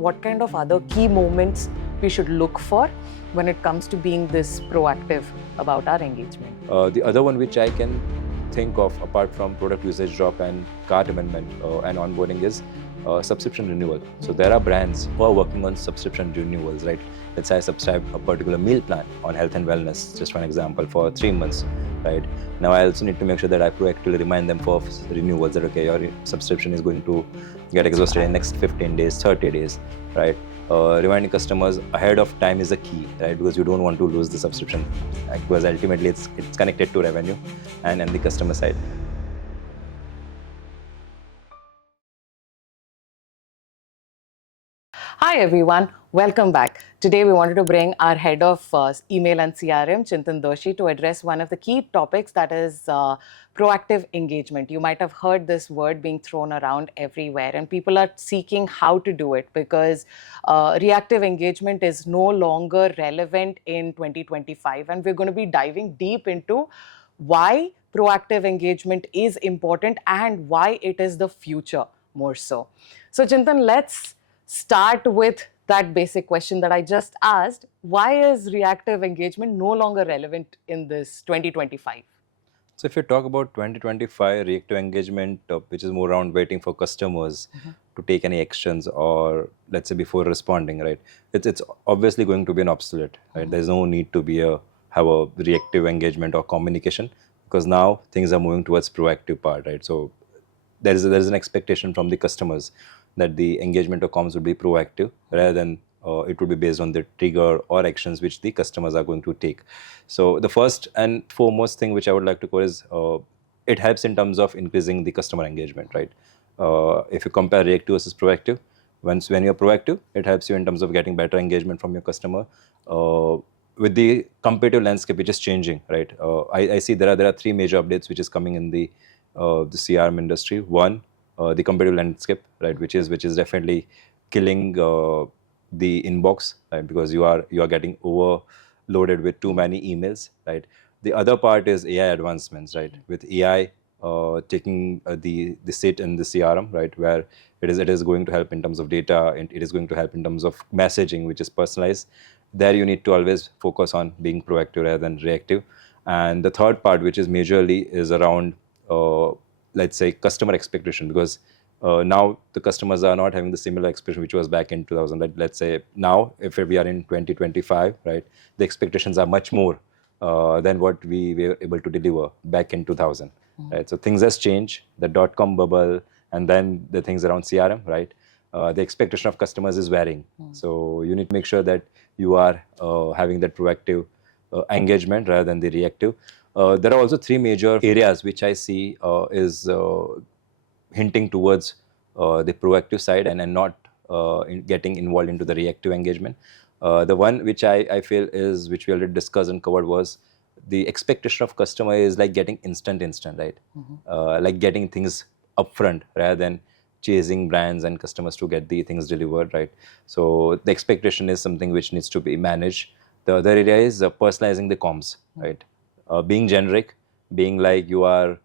What kind of other key moments we should look for when it comes to being this proactive about our engagement? The other one which I can think of apart from product usage drop and cart amendment and onboarding is subscription renewal. So there are brands who are working on subscription renewals, right? Let's say I subscribe a particular meal plan on health and wellness, just for an example, for 3 months, right? Now I also need to make sure that I proactively remind them for renewals that, okay, your subscription is going to get exhausted in the next 15 days, 30 days, right? Reminding customers ahead of time is a key, right? Because you don't want to lose the subscription, because ultimately it's connected to revenue and the customer side. Hi everyone, welcome back. Today we wanted to bring our head of email and CRM, Chintan Doshi, to address one of the key topics, that is proactive engagement. You might have heard this word being thrown around everywhere, and people are seeking how to do it because reactive engagement is no longer relevant in 2025, and we're going to be diving deep into why proactive engagement is important and why it is the future more so. So Chintan, let's start with that basic question that I just asked. Why is reactive engagement no longer relevant in this 2025? So if you talk about 2025 reactive engagement, which is more around waiting for customers to take any actions, or let's say before responding, right? It's obviously going to be an obsolete, right? There's no need to have a reactive engagement or communication, because now things are moving towards proactive part, right? So there is an expectation from the customers that the engagement or comms would be proactive rather than it would be based on the trigger or actions which the customers are going to take. So the first and foremost thing which I would like to cover is it helps in terms of increasing the customer engagement, right? If you compare reactive versus proactive, when you're proactive, it helps you in terms of getting better engagement from your customer. With the competitive landscape which is changing, right? I see there are three major updates which is coming in the CRM industry. One, the competitive landscape, right, which is definitely killing the inbox, right, because you are getting overloaded with too many emails, right. The other part is AI advancements, right, with AI taking the seat in the CRM, right, where it is going to help in terms of data, and it is going to help in terms of messaging, which is personalized. There you need to always focus on being proactive rather than reactive. And the third part, which is majorly, is around let's say customer expectation, because now the customers are not having the similar expectation which was back in 2000. Let's say now, if we are in 2025, right, the expectations are much more than what we were able to deliver back in 2000, right? So things has changed, the dot-com bubble, and then the things around CRM, right? The expectation of customers is varying. So you need to make sure that you are having that proactive engagement rather than the reactive. There are also three major areas which I see is hinting towards the proactive side and not getting involved into the reactive engagement. The one which I feel is, which we already discussed and covered, was the expectation of customer is like getting instant, right? Like getting things upfront rather than chasing brands and customers to get the things delivered, right? So the expectation is something which needs to be managed. The other area is personalizing the comms, right? Being generic, being like you are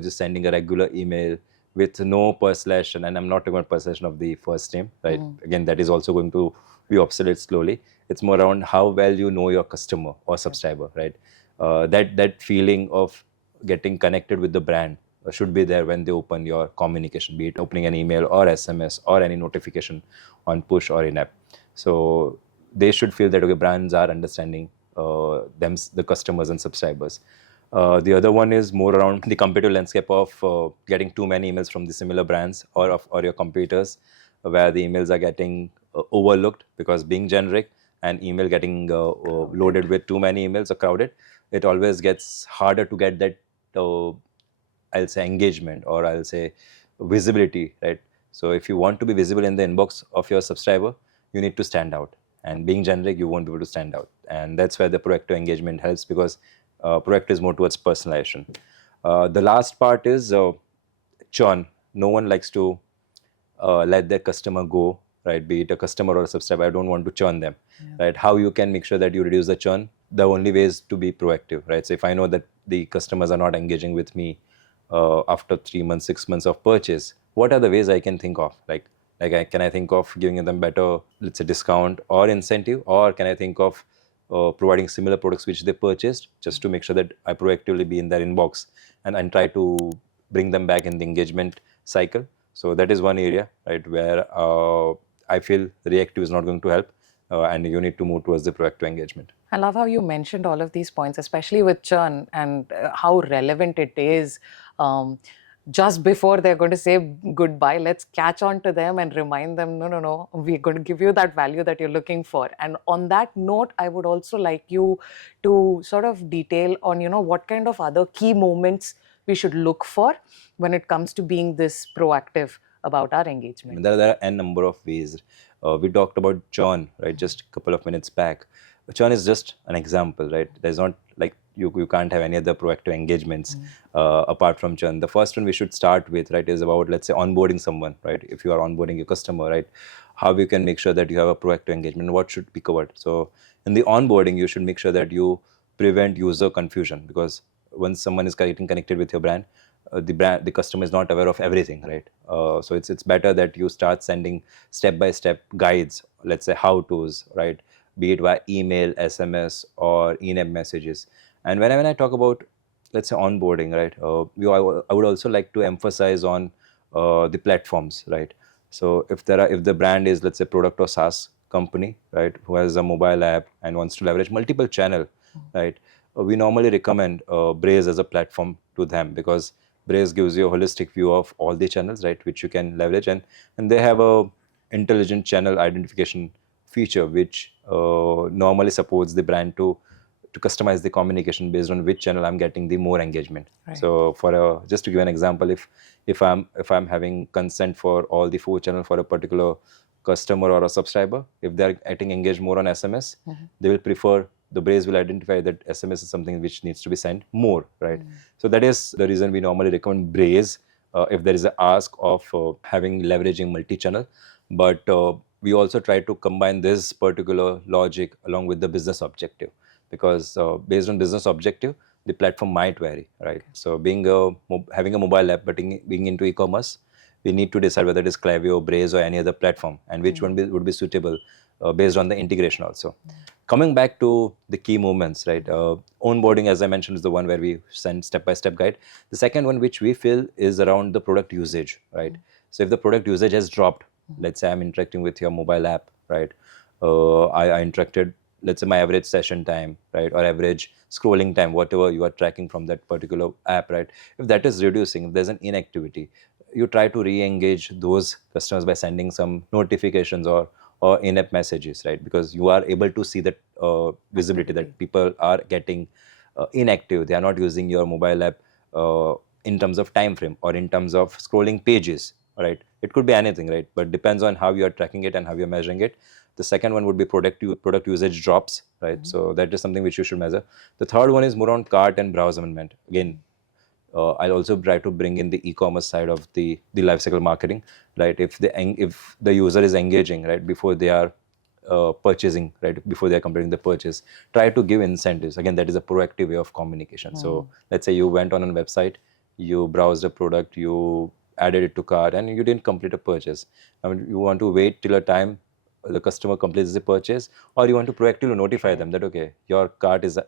just sending a regular email with no personalization, and I'm not talking about personalization of the first name, right? Again, that is also going to be obsolete slowly. It's more around how well you know your customer or subscriber, right? That feeling of getting connected with the brand should be there when they open your communication, be it opening an email or SMS or any notification on push or in-app. So they should feel that, okay, brands are understanding the customers and subscribers. The other one is more around the competitive landscape of getting too many emails from the similar brands or your competitors, where the emails are getting overlooked, because being generic and email getting loaded with too many emails or crowded, it always gets harder to get that I'll say engagement, or I'll say visibility, right? So if you want to be visible in the inbox of your subscriber, you need to stand out. And being generic, you won't be able to stand out. And that's where the proactive engagement helps, because proactive is more towards personalization. The last part is churn. No one likes to let their customer go, right? Be it a customer or a subscriber. I don't want to churn them, right? How you can make sure that you reduce the churn? The only way is to be proactive, right? So if I know that the customers are not engaging with me after 3 months, 6 months of purchase, what are the ways I can think of? Like Like, can I think of giving them better, let's say, discount or incentive, or can I think of providing similar products which they purchased, just to make sure that I proactively be in their inbox and try to bring them back in the engagement cycle. So that is one area, right, where I feel reactive is not going to help, and you need to move towards the proactive engagement. I love how you mentioned all of these points, especially with churn, and how relevant it is. Just before they're going to say goodbye, let's catch on to them and remind them, no, we're going to give you that value that you're looking for. And on that note, I would also like you to sort of detail on, what kind of other key moments we should look for when it comes to being this proactive about our engagement. There are n number of ways. We talked about churn, right, just a couple of minutes back. Churn is just an example, right? There's not like you can't have any other proactive engagements apart from churn. The first one we should start with, right, is about, let's say, onboarding someone, right? If you are onboarding your customer, right, how you can make sure that you have a proactive engagement, what should be covered. So in the onboarding, you should make sure that you prevent user confusion, because once someone is getting connected with your brand, the customer is not aware of everything, right? So it's better that you start sending step-by-step guides, let's say how-tos, right? Be it via email, SMS, or in-app messages. And when I talk about, let's say, onboarding, right, I would also like to emphasize on the platforms, right? So if the brand is, let's say, product or SaaS company, right, who has a mobile app and wants to leverage multiple channel, right, we normally recommend Braze as a platform to them, because Braze gives you a holistic view of all the channels, right, which you can leverage, and they have a intelligent channel identification feature which normally supports the brand to customize the communication based on which channel I'm getting the more engagement. Right. So for just to give an example, if I'm having consent for all the 4 channels for a particular customer or a subscriber, if they're getting engaged more on SMS, they will prefer, the Braze will identify that SMS is something which needs to be sent more, right? So that is the reason we normally recommend Braze if there is a ask of having leveraging multi-channel. But we also try to combine this particular logic along with the business objective, because based on business objective, the platform might vary, right? So having a mobile app but being into e-commerce, we need to decide whether it is Klaviyo, Braze, or any other platform, and which one would be suitable based on the integration also. Coming back to the key moments, right? Onboarding, as I mentioned, is the one where we send step-by-step guide. The second one, which we feel, is around the product usage, right? So if the product usage has dropped, let's say I'm interacting with your mobile app, right? I interacted, let's say, my average session time, right, or average scrolling time, whatever you are tracking from that particular app, right? If that is reducing, if there's an inactivity, you try to re-engage those customers by sending some notifications or in-app messages, right? Because you are able to see that visibility that people are getting inactive. They are not using your mobile app in terms of time frame or in terms of scrolling pages, right? It could be anything, right? But depends on how you are tracking it and how you're measuring it. The second one would be product usage drops, right? So that is something which you should measure. The third one is more on cart and browse amendment. Again, I'll also try to bring in the e-commerce side of the lifecycle marketing, right? If the user is engaging, right, before they are purchasing, right, before they are completing the purchase, try to give incentives. Again, that is a proactive way of communication. So let's say you went on a website, you browsed a product, you added it to cart, and you didn't complete a purchase. I mean, you want to wait till a time the customer completes the purchase, or you want to proactively notify them that, okay, your cart is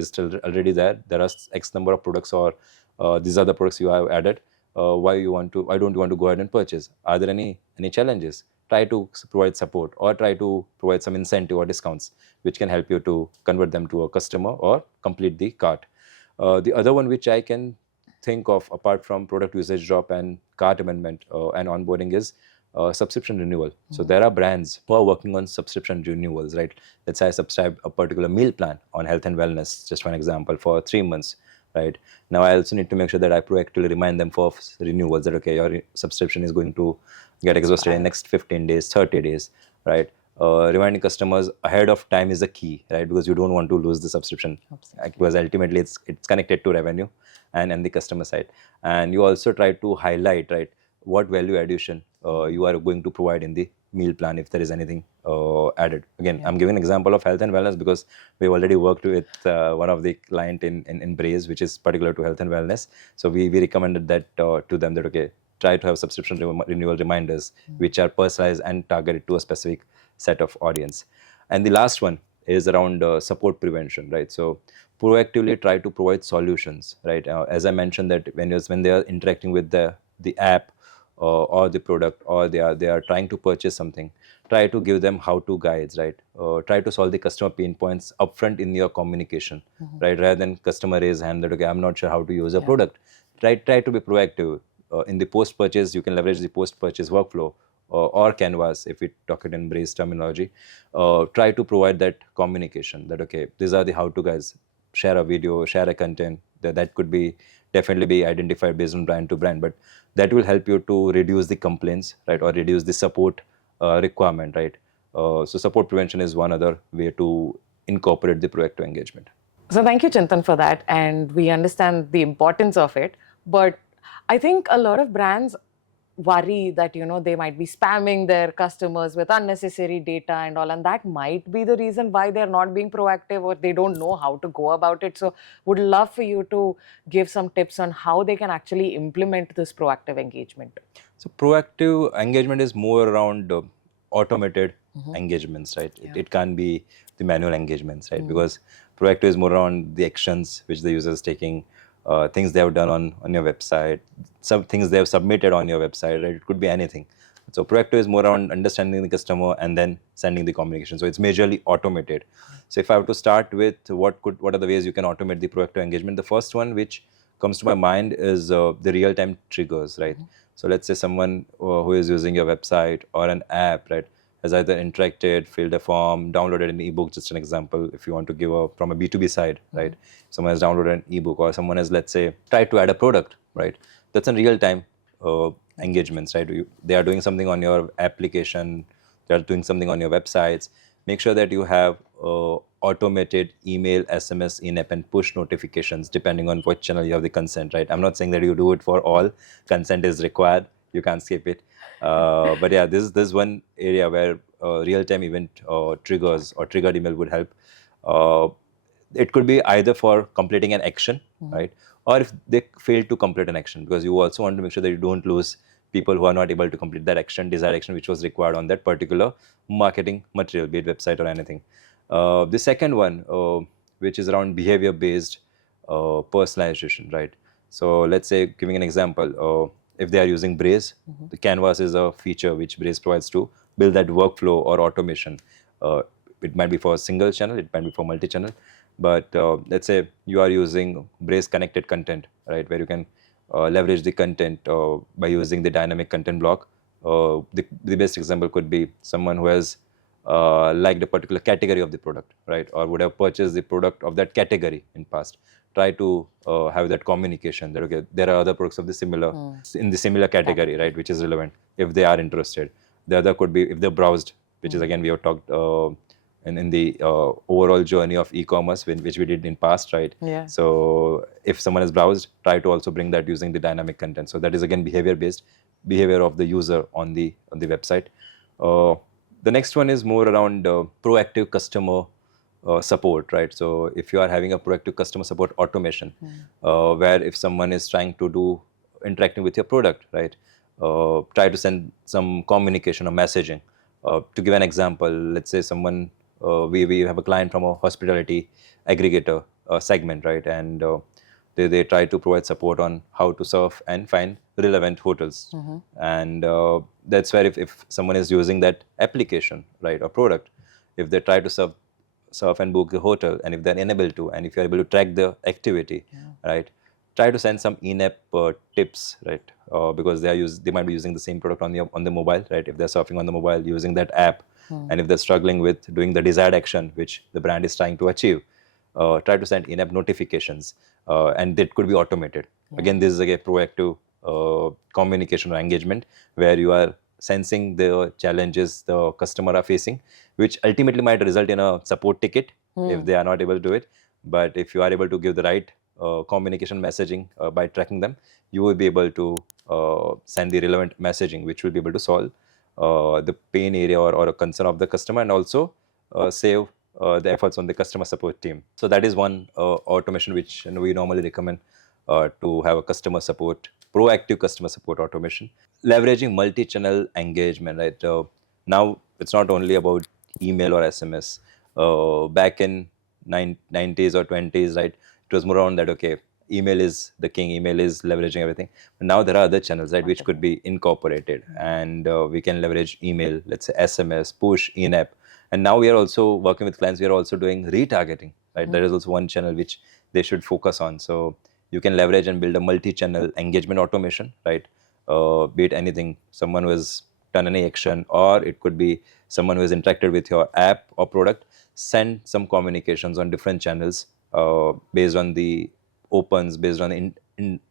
still already there. There are X number of products, or these are the products you have added. Why don't you want to go ahead and purchase? Are there any challenges? Try to provide support, or try to provide some incentive or discounts which can help you to convert them to a customer or complete the cart. The other one which I can think of apart from product usage drop and cart amendment and onboarding is subscription renewal. So there are brands who are working on subscription renewals, right? Let's say I subscribe a particular meal plan on health and wellness, just one example, for 3 months, right? Now I also need to make sure that I proactively remind them for renewals, that, okay, your subscription is going to get exhausted in next 15 days, 30 days, right? Reminding customers ahead of time is a key, right? Because you don't want to lose the subscription. Because ultimately it's connected to revenue and the customer side. And you also try to highlight, right, what value addition you are going to provide in the meal plan if there is anything added. Again, I'm giving an example of health and wellness because we've already worked with one of the client in Braze, which is particular to health and wellness. So we recommended that to them that, okay, try to have subscription renewal reminders, which are personalized and targeted to a specific set of audience. And the last one is around support prevention, right? So proactively try to provide solutions, right? As I mentioned, that when they are interacting with the app or the product, or they are trying to purchase something, try to give them how-to guides, right? Try to solve the customer pain points upfront in your communication, right? Rather than customer raise hand that, okay, I'm not sure how to use a product. Try to be proactive. In the post-purchase, you can leverage the post-purchase workflow or Canvas, if we talk it in Braze terminology. Try to provide that communication that, okay, these are the how-to guys. Share a video, share a content that could be definitely be identified based on brand to brand, but that will help you to reduce the complaints, right, or reduce the support requirement, right? So support prevention is one other way to incorporate the proactive engagement. So thank you, Chintan, for that. And we understand the importance of it. But I think a lot of brands worry that, they might be spamming their customers with unnecessary data and all. And that might be the reason why they're not being proactive, or they don't know how to go about it. So would love for you to give some tips on how they can actually implement this proactive engagement. So proactive engagement is more around automated engagements, right? It can't be the manual engagements, right? Because proactive is more around the actions which the user is taking, things they have done on your website, some things they have submitted on your website, right? It could be anything. So proactive is more around understanding the customer and then sending the communication. So it's majorly automated. So if I have to start with what are the ways you can automate the proactive engagement, the first one which comes to my mind is the real-time triggers, right? So let's say someone who is using your website or an app, right, has either interacted, filled a form, downloaded an ebook, just an example, if you want to give from a B2B side, right? Someone has downloaded an ebook, or someone has, let's say, tried to add a product, right? That's a real-time engagements, right? They are doing something on your application, they are doing something on your websites. Make sure that you have automated email, SMS, in-app, and push notifications, depending on what channel you have the consent, right? I'm not saying that you do it for all. Consent is required. You can't skip it. But yeah, this is one area where real-time event triggers or triggered email would help. It could be either for completing an action, right? Or if they fail to complete an action, because you also want to make sure that you don't lose people who are not able to complete that action, desired action, which was required on that particular marketing material, be it website or anything. The second one, which is around behavior-based personalization, right? So let's say, giving an example, if they are using Braze, the Canvas is a feature which Braze provides to build that workflow or automation. It might be for a single channel, it might be for multi-channel, but let's say you are using Braze connected content, right, where you can leverage the content by using the dynamic content block. The best example could be someone who has liked a particular category of the product, right, or would have purchased the product of that category in past. Try to have that communication that, okay, there are other products of the similar in the similar category, right, which is relevant if they are interested. The other could be if they're browsed, which is, again, we have talked in the overall journey of e-commerce, which we did in past, right? Yeah. So if someone is browsed, try to also bring that using the dynamic content. So that is, again, behavior-based, behavior of the user on the website. The next one is more around proactive customer support, right? So if you are having a proactive customer support automation, where if someone is trying to do interacting with your product, right, try to send some communication or messaging. To give an example, let's say someone, we have a client from a hospitality aggregator segment, right, and they try to provide support on how to surf and find relevant hotels. And that's where if someone is using that application, right, or product, if they try to surf and book a hotel, and if they're unable to, and if you're able to track the activity, right, try to send some in-app tips, right, because they might be using the same product on the mobile, right, if they're surfing on the mobile using that app, and if they're struggling with doing the desired action which the brand is trying to achieve, try to send in-app notifications, and that could be automated. Again, this is a proactive communication or engagement where you are sensing the challenges the customer are facing, which ultimately might result in a support ticket if they are not able to do it. But if you are able to give the right communication messaging by tracking them, you will be able to send the relevant messaging, which will be able to solve the pain area or a concern of the customer, and also save the efforts on the customer support team. So that is one automation which we normally recommend to have a customer support proactive customer support automation, leveraging multi-channel engagement, right? Now it's not only about email or SMS. Back in 90s or 20s, right, it was more around that, okay, email is the king, email is leveraging everything. But now there are other channels, right, which could be incorporated, and we can leverage email, let's say SMS, push, in-app. And now we are also working with clients, we are also doing retargeting, right? There is also one channel which they should focus on. So you can leverage and build a multi-channel engagement automation, right? Be it anything, someone who has done any action, or it could be someone who has interacted with your app or product, send some communications on different channels based on the opens, based on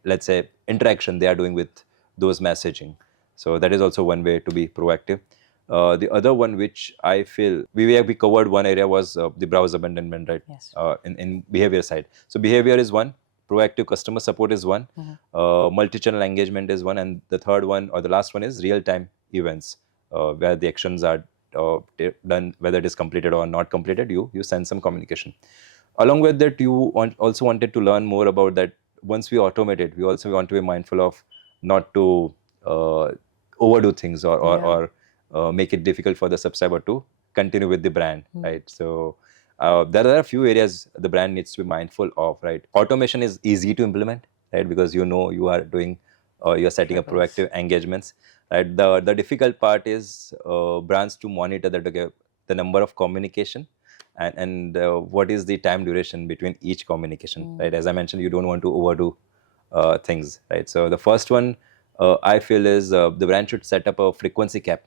let's say interaction they are doing with those messaging. So that is also one way to be proactive. The other one which I feel we covered, one area was the browse abandonment, right? Yes. In behavior side. So behavior is one, proactive customer support is one, multi-channel engagement is one, and the third one or the last one is real-time events, where the actions are done, whether it is completed or not completed, you send some communication. Along with that, you also wanted to learn more about that. Once we automate it, we also want to be mindful of not to overdo things or make it difficult for the subscriber to continue with the brand, right? So there are a few areas the brand needs to be mindful of, right? Automation is easy to implement, right? Because you are doing, you're setting up proactive engagements, right? The difficult part is brands to monitor that, okay, the number of communication and what is the time duration between each communication, right? As I mentioned, you don't want to overdo things, right? So the first one I feel is the brand should set up a frequency cap.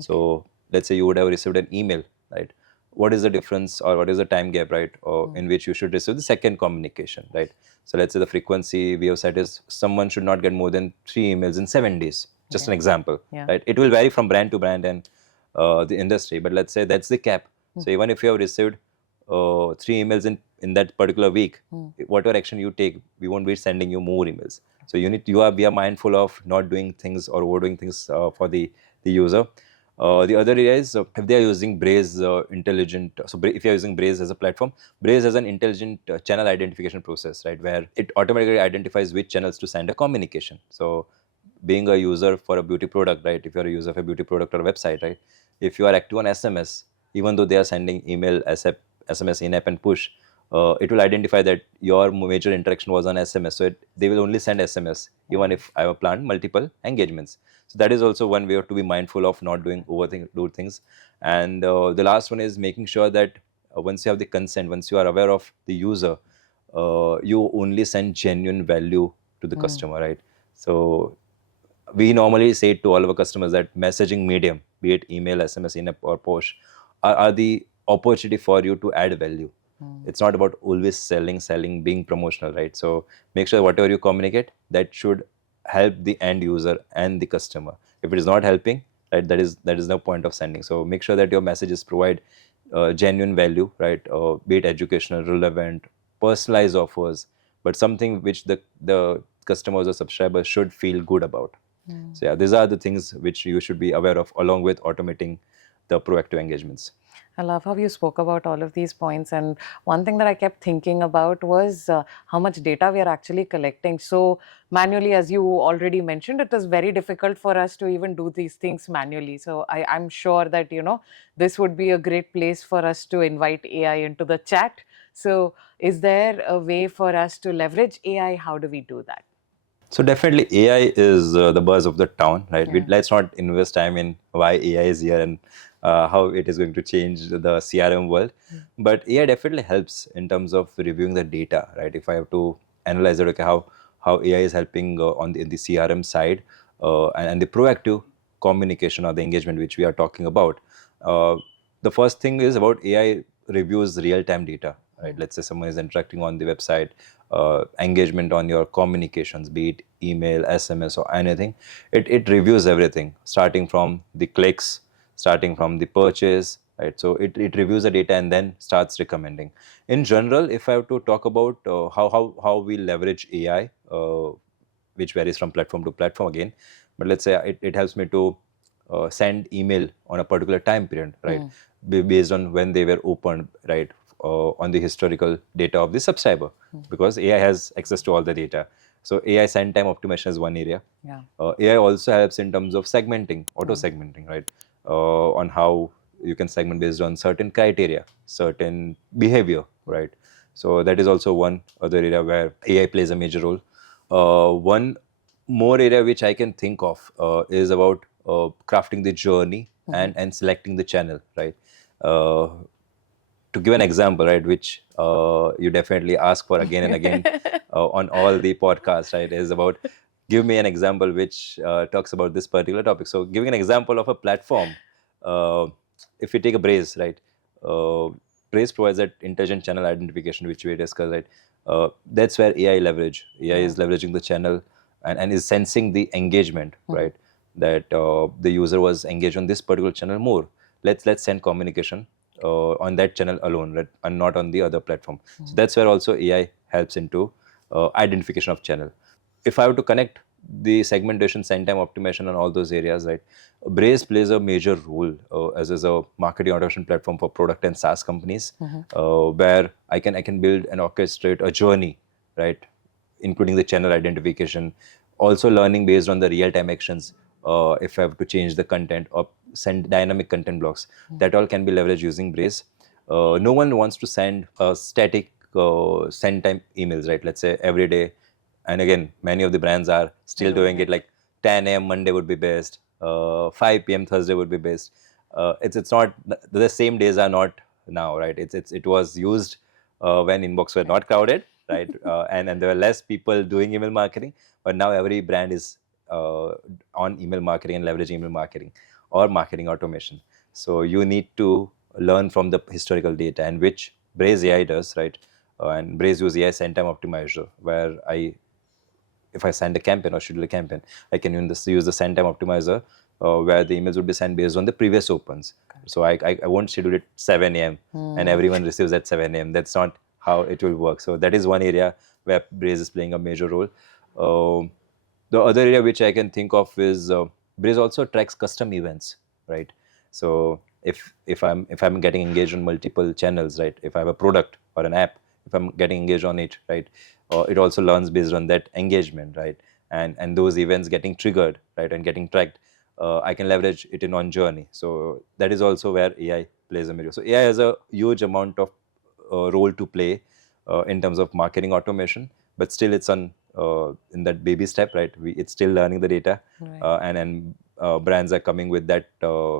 So let's say you would have received an email, right? What is the difference or what is the time gap, right? Or in which you should receive the second communication, right? So let's say the frequency we have set is someone should not get more than 3 emails in 7 days. Just an example, right? It will vary from brand to brand and the industry, but let's say that's the cap. So even if you have received 3 emails in that particular week, whatever action you take, we won't be sending you more emails. So we are mindful of not doing things or overdoing things for the user. The other area is if they are using Braze intelligent. So if you are using Braze as a platform, Braze has an intelligent channel identification process, right, where it automatically identifies which channels to send a communication. So being a user for a beauty product, right, if you are a user of a beauty product or a website, right, if you are active on SMS, even though they are sending email, SMS, in-app and push, it will identify that your major interaction was on SMS. So they will only send SMS even if I have planned multiple engagements. So that is also one way to be mindful of not doing do things. And the last one is making sure that once you have the consent, once you are aware of the user, you only send genuine value to the customer, right? So we normally say to all of our customers that messaging medium, be it email, SMS, in-app or push, are the opportunity for you to add value. It's not about always selling, being promotional, right? So make sure whatever you communicate, that should help the end user and the customer. If it is not helping, right, that is no point of sending. So make sure that your messages provide genuine value, right? Be it educational, relevant, personalized offers, but something which the customers or subscribers should feel good about. So yeah, these are the things which you should be aware of along with automating the proactive engagements. I love how you spoke about all of these points. And one thing that I kept thinking about was how much data we are actually collecting. So manually, as you already mentioned, it is very difficult for us to even do these things manually. So I'm sure that, this would be a great place for us to invite AI into the chat. So is there a way for us to leverage AI? How do we do that? So definitely AI is the buzz of the town, right? Let's not invest time in why AI is here and how it is going to change the CRM world. But AI definitely helps in terms of reviewing the data, right? If I have to analyze it, okay, how AI is helping in the CRM side and the proactive communication or the engagement which we are talking about. The first thing is about AI reviews real-time data, right? Let's say someone is interacting on the website, engagement on your communications, be it email, SMS, or anything. It reviews everything, starting from the clicks, starting from the purchase, right? So it reviews the data and then starts recommending. In general, if I have to talk about how we leverage AI, which varies from platform to platform again, but let's say it helps me to send email on a particular time period, right? Based on when they were opened, right? On the historical data of the subscriber, because AI has access to all the data. So AI send time optimization is one area. Yeah. AI also helps in terms of segmenting, auto segmenting, right? On how you can segment based on certain criteria, certain behavior, right? So that is also one other area where AI plays a major role. One more area which I can think of is about crafting the journey and selecting the channel, right? To give an example, right, which you definitely ask for again and again on all the podcasts, right, is about give me an example which talks about this particular topic. So, giving an example of a platform, uh, if we take a Braze, right, uh, Braze provides that intelligent channel identification, which we discussed, right. That's where AI leverage. AI is leveraging the channel and is sensing the engagement, right, that the user was engaged on this particular channel more. Let's send communication on that channel alone, right, and not on the other platform. So that's where also AI helps into identification of channel. If I were to connect the segmentation, send time optimization, and all those areas, right, Braze plays a major role as a marketing automation platform for product and SaaS companies, where I can build and orchestrate a journey, right, including the channel identification, also learning based on the real-time actions. If I have to change the content or send dynamic content blocks, that all can be leveraged using Braze. No one wants to send static send time emails, right? Let's say every day, and again, many of the brands are still doing it like 10 a.m. Monday would be best, 5 p.m. Thursday would be best. It's not the same days are not now, right? It was used when inbox were not crowded, right? And there were less people doing email marketing, but now every brand is on email marketing and leveraging email marketing or marketing automation. So you need to learn from the historical data, and which Braze AI does, right? And Braze use AI send time optimizer, where if I send a campaign or schedule a campaign, I can use the send time optimizer, where the emails would be sent based on the previous opens. So I won't schedule it 7 a.m. and everyone receives at 7 a.m. That's not how it will work. So that is one area where Braze is playing a major role. The other area which I can think of is Braze also tracks custom events, right? So if I'm getting engaged on multiple channels, right? If I have a product or an app, if I'm getting engaged on it, right? It also learns based on that engagement, right? And those events getting triggered, right, and getting tracked, I can leverage it in on journey. So that is also where AI plays a major. So AI has a huge amount of role to play in terms of marketing automation, but still it's on in that baby step, right? It's still learning the data, and brands are coming with that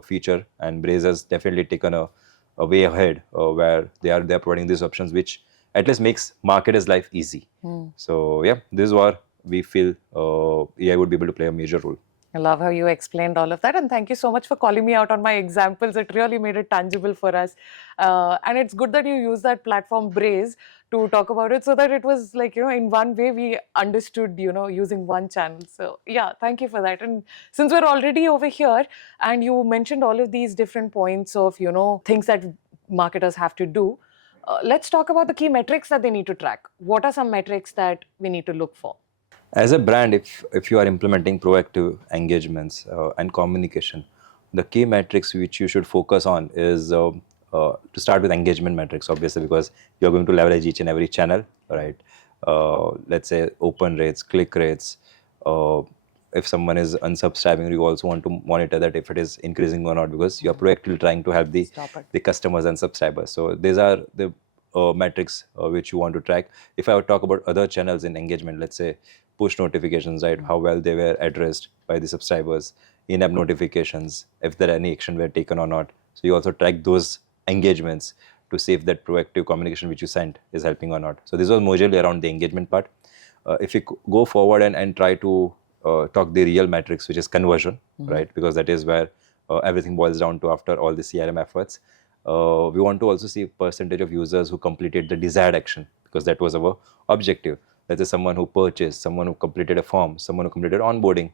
feature, and Braze has definitely taken a way ahead, where they're providing these options, which at least makes marketers' life easy. So yeah, this is where we feel AI would be able to play a major role. I love how you explained all of that, and thank you so much for calling me out on my examples. It really made it tangible for us, and it's good that you use that platform Braze to talk about it, so that it was like, in one way we understood, using one channel. So yeah, thank you for that. And since we're already over here, and you mentioned all of these different points of things that marketers have to do, let's talk about the key metrics that they need to track. What are some metrics that we need to look for? As a brand, if you are implementing proactive engagements and communication, the key metrics which you should focus on is to start with engagement metrics, obviously, because you're going to leverage each and every channel, right? Let's say open rates, click rates. If someone is unsubscribing, you also want to monitor that if it is increasing or not, because you're proactively trying to help the customers and subscribers. So these are the metrics which you want to track. If I would talk about other channels in engagement, let's say push notifications, right? How well they were addressed by the subscribers, in-app notifications, if there any action were taken or not. So you also track those engagements to see if that proactive communication which you sent is helping or not. So this was majorly around the engagement part. If we go forward and try to talk the real metrics, which is conversion, right? Because that is where everything boils down to after all the CRM efforts. We want to also see percentage of users who completed the desired action, because that was our objective. Let's say someone who purchased, someone who completed a form, someone who completed onboarding,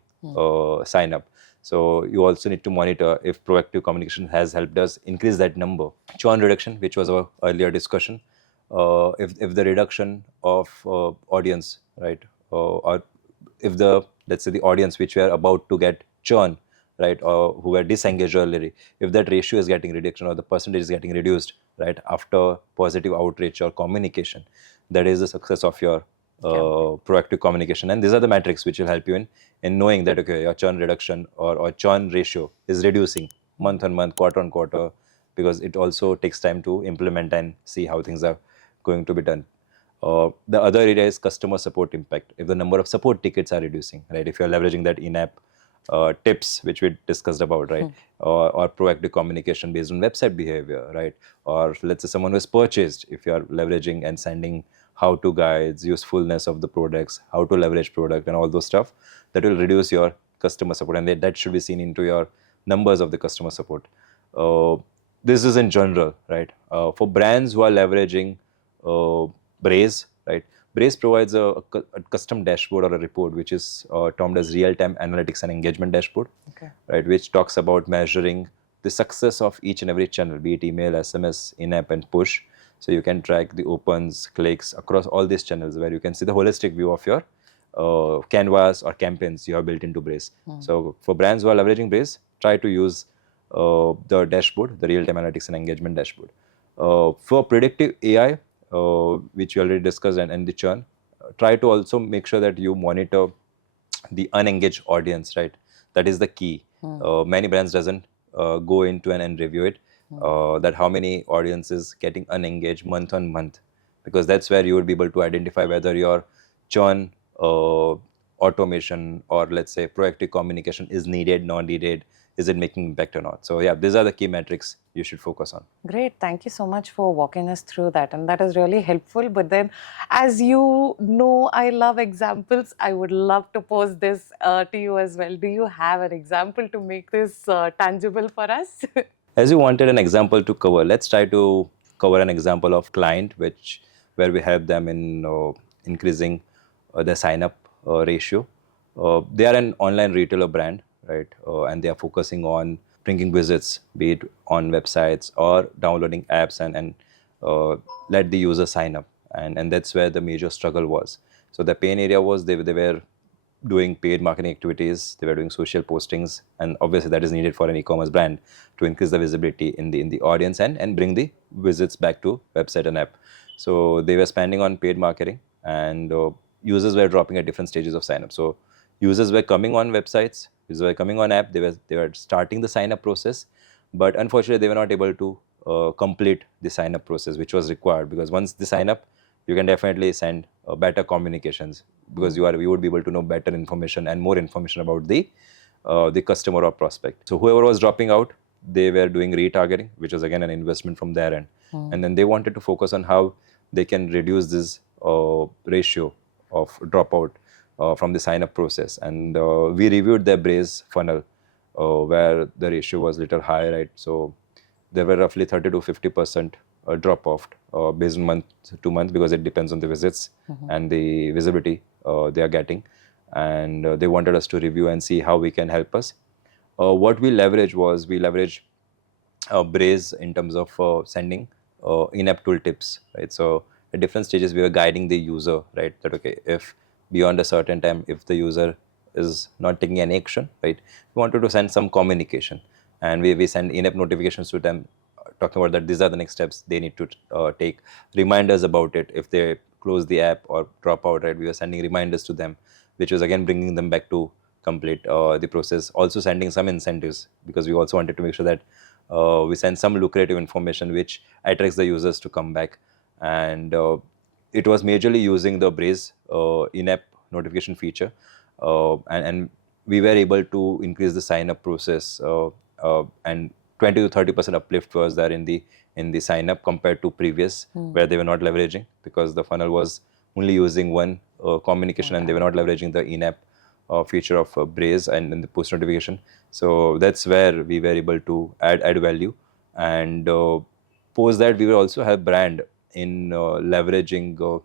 sign up. So you also need to monitor if proactive communication has helped us increase that number. Churn reduction, which was our earlier discussion. If the reduction of audience, right, or if let's say the audience which were about to get churn, right, or who were disengaged earlier, if that ratio is getting reduction or the percentage is getting reduced, right, after positive outreach or communication, that is the success of your proactive communication, and these are the metrics which will help you in knowing that okay, your churn reduction or churn ratio is reducing month on month, quarter on quarter, because it also takes time to implement and see how things are going to be done. The other area is customer support impact. If the number of support tickets are reducing, right? If you're leveraging that in-app tips, which we discussed about, right? Or proactive communication based on website behavior, right? Or let's say someone who has purchased, if you're leveraging and sending how-to guides, usefulness of the products, how to leverage product and all those stuff, that will reduce your customer support, and that should be seen into your numbers of the customer support. This is in general, right? For brands who are leveraging Braze, right? Braze provides a custom dashboard or a report which is termed as real-time analytics and engagement dashboard, right? Which talks about measuring the success of each and every channel, be it email, SMS, in-app, and push. So you can track the opens, clicks across all these channels, where you can see the holistic view of your canvas or campaigns you have built into Braze. So for brands who are leveraging Braze, try to use the dashboard, the real-time analytics and engagement dashboard. For predictive AI, which we already discussed, and the churn, try to also make sure that you monitor the unengaged audience, right? That is the key. Many brands doesn't go into and review it, that how many audiences getting unengaged month on month, because that's where you would be able to identify whether your churn automation or let's say proactive communication is needed, not needed, is it making impact or not. So yeah, these are the key metrics you should focus on. Great. Thank you so much for walking us through that. And that is really helpful. But then, as you know, I love examples. I would love to pose this to you as well. Do you have an example to make this tangible for us? As you wanted an example to cover, let's try to cover an example of client where we help them in increasing their sign-up ratio. They are an online retailer brand, right? And they are focusing on bringing visits, be it on websites or downloading apps and let the user sign up. And that's where the major struggle was. So the pain area was they were doing paid marketing activities, they were doing social postings, and obviously that is needed for an e-commerce brand to increase the visibility in the audience and bring the visits back to website and app. So they were spending on paid marketing, and users were dropping at different stages of sign up. So users were coming on websites, users were coming on app, they were starting the sign up process, but unfortunately they were not able to complete the sign up process which was required, because once they sign up, you can definitely send better communications, because you would be able to know better information and more information about the customer or prospect. So whoever was dropping out, they were doing retargeting, which was again an investment from their end. And then they wanted to focus on how they can reduce this ratio of dropout from the sign up process. And we reviewed their Braze funnel where the ratio was little high, right? So there were roughly 30 to 50% drop off based on month to month, because it depends on the visits and the visibility they are getting. And they wanted us to review and see how we can help us. What we leveraged Braze in terms of sending in-app tool tips, right? So at different stages we were guiding the user, right? That okay, if beyond a certain time, if the user is not taking any action, right, we wanted to send some communication, and we send in-app notifications to them talking about that these are the next steps they need to take, reminders about it if they close the app or drop out, right? We were sending reminders to them, which was again bringing them back to complete the process. Also sending some incentives, because we also wanted to make sure that we send some lucrative information which attracts the users to come back. And it was majorly using the Braze in-app notification feature, and we were able to increase the sign-up process, and 20 to 30% uplift was there in the sign up compared to previous, where they were not leveraging, because the funnel was only using one communication, and they were not leveraging the in-app feature of Braze and then the post notification. So that's where we were able to add value. And post that, we will also have brand in leveraging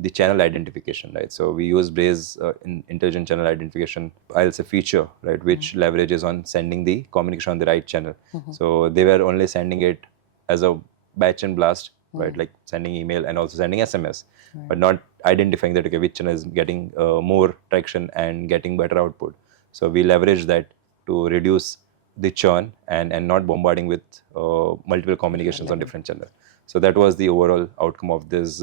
the channel identification, right? So we use Braze in intelligent channel identification, I'll say feature, right, which leverages on sending the communication on the right channel. So they were only sending it as a batch and blast, right, like sending email and also sending SMS, but not identifying that okay, which channel is getting more traction and getting better output. So we leverage that to reduce the churn and not bombarding with multiple communications on different channels. So that was the overall outcome of this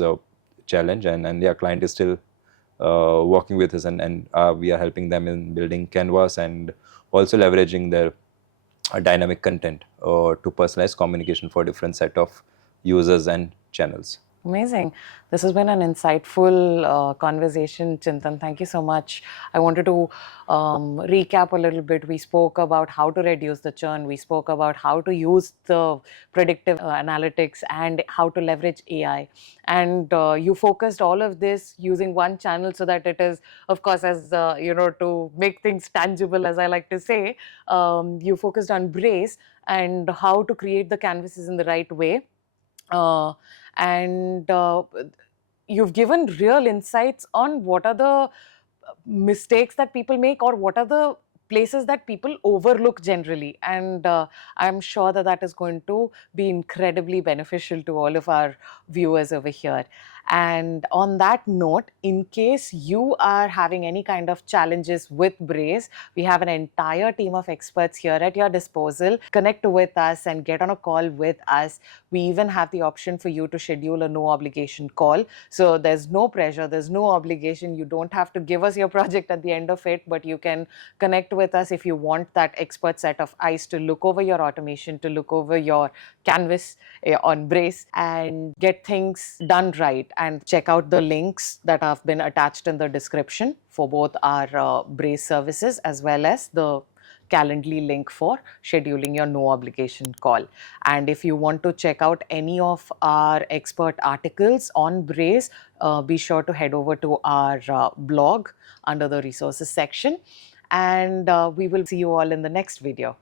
challenge, and yeah, client is still working with us, and we are helping them in building canvas and also leveraging their dynamic content to personalize communication for different set of users and channels. Amazing. This has been an insightful conversation, Chintan. Thank you so much. I wanted to recap a little bit. We spoke about how to reduce the churn. We spoke about how to use the predictive analytics and how to leverage AI. And you focused all of this using one channel so that it is, of course, as to make things tangible, as I like to say, you focused on Braze and how to create the canvases in the right way. And you've given real insights on what are the mistakes that people make or what are the places that people overlook generally. And I'm sure that that is going to be incredibly beneficial to all of our viewers over here. And on that note, in case you are having any kind of challenges with Braze, we have an entire team of experts here at your disposal. Connect with us and get on a call with us. We even have the option for you to schedule a no obligation call. So there's no pressure, there's no obligation. You don't have to give us your project at the end of it, but you can connect with us if you want that expert set of eyes to look over your automation, to look over your canvas on Braze and get things done right. And check out the links that have been attached in the description for both our Braze services as well as the Calendly link for scheduling your no obligation call. And if you want to check out any of our expert articles on Braze, be sure to head over to our blog under the resources section. And we will see you all in the next video.